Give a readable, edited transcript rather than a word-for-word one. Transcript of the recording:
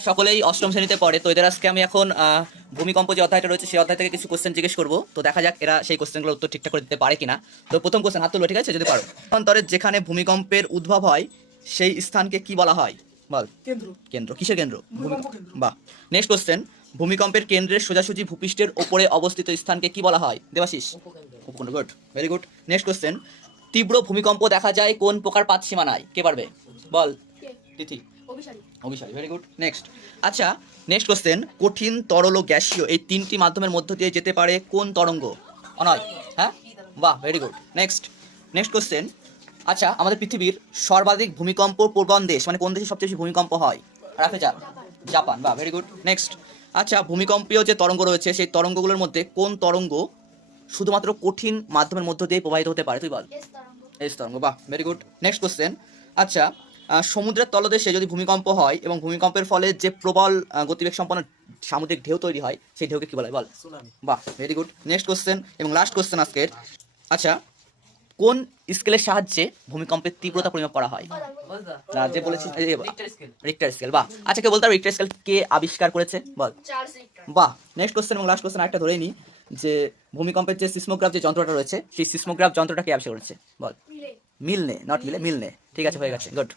সকলেই অষ্টম শ্রেণীতে পড়ে, তো এদের আজকে আমি এখন ভূমিকম্প যে অধ্যায়টা রয়েছে সেই অধ্যায় থেকে কিছু কোশ্চেন জিজ্ঞেস করবো। তো দেখা যাক এরা সেই কোশ্চেনগুলোর উত্তর ঠিকঠাক করে দিতে পারে কিনা। তো প্রথম কোশ্চেন, হাত তুলো, ঠিক আছে যদি পারো। অন্তরে যেখানে ভূমিকম্পের উদ্ভব হয় সেই স্থানকে কি বলা হয়? বল। কেন্দ্র। কেন্দ্র, কিসের কেন্দ্র? ভূমিকম্প কেন্দ্র। বাহ। নেক্সট কোশ্চেন, ভূমিকম্পের কেন্দ্রের সোজাসুজি ভূপৃষ্ঠের ওপরে অবস্থিত স্থানকে কি বলা হয়? দেবাশিস। উপকেন্দ্র, good, very good. Next question, তীব্র ভূমিকম্প দেখা যায় কোন প্রকার পাত সীমানায়? কে পারবে? বল। তিথি। অভিসারী, ভেরি গুড। নেক্সট, আচ্ছা নেক্সট কোশ্চেন, কঠিন, তরল ও গ্যাসীয় এই তিনটি মাধ্যমের মধ্য দিয়ে যেতে পারে কোন তরঙ্গ? অনয়। হ্যাঁ, বাহ, ভেরি গুড। নেক্সট কোশ্চেন, আচ্ছা আমাদের পৃথিবীর সর্বাধিক ভূমিকম্প প্রবণ দেশ মানে কোন দেশে সবচেয়ে বেশি ভূমিকম্প হয়? রাখে যা, জাপান, বাহ, ভেরি গুড। নেক্সট, আচ্ছা ভূমিকম্পীয় যে তরঙ্গ রয়েছে সেই তরঙ্গগুলোর মধ্যে কোন তরঙ্গ শুধুমাত্র কঠিন মাধ্যমের মধ্য দিয়ে প্রবাহিত হতে পারে? তুই বল। এস তরঙ্গ, বাহ, ভেরি গুড। নেক্সট কোশ্চেন, আচ্ছা সমুদ্রের তলদেশে যদি ভূমিকম্প হয় এবং ভূমিকম্পের ফলে যে প্রবল গতিবেগ সম্পন্ন সামুদ্রিক ঢেউ তৈরি হয় সেই ঢেউকে কি বলা হয়? বল। বাহ, ভেরি গুড। নেক্সট কোশ্চেন এবং লাস্ট কোশ্চেন আজকের, আচ্ছা কোন স্কেলের সাহায্যে ভূমিকম্পের তীব্রতা পরিমাপ করা হয়? যে বলেছি রিক্টার স্কেল, বাহ। আচ্ছা কে বলতে পারবে রিক্টার স্কেল কে আবিষ্কার করেছে? বল। বাহ। নেক্সট কোশ্চেন এবং লাস্ট কোশ্চেন একটা ধরেই নি, যে ভূমিকম্পের যে সিসমোগ্রাফ যে যন্ত্রটা রয়েছে সেই সিসমোগ্রাফ যন্ত্রটা কে আবিষ্কার করেছে? বল। মিলনে, নট মিলে, মিলনে। ঠিক আছে, হয়ে গেছে, গুড।